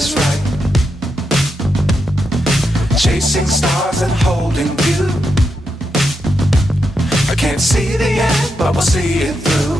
is right. Chasing stars and holding you. I can't see the end, but we'll see it through.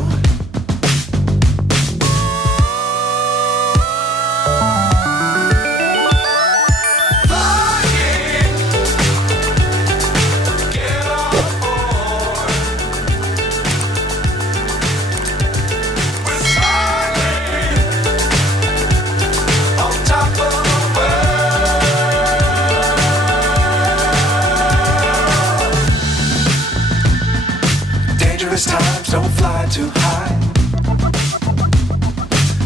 Times don't fly too high.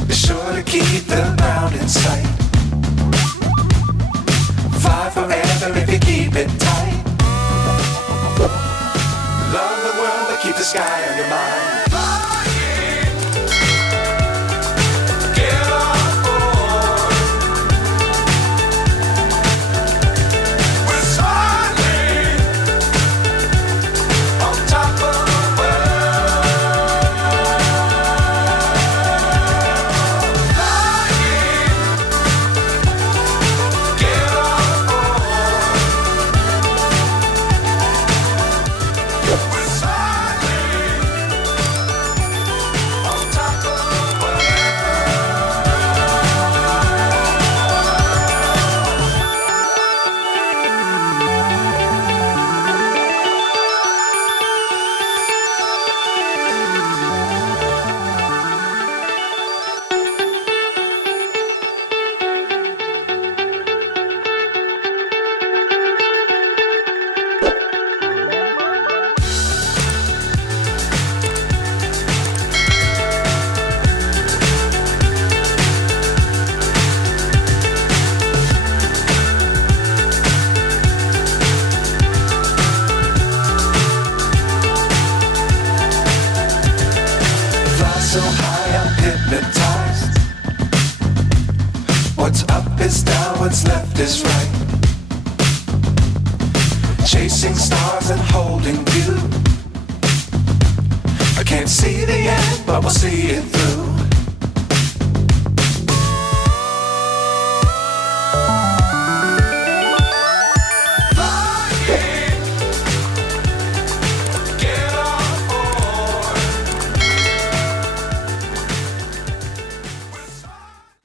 Be sure to keep the ground in sight. Fly forever if you keep it tight. Love the world but keep the sky on your mind. So high I'm hypnotized. What's up is down, what's left is right. Chasing stars and holding you. I can't see the end, but we'll see it through.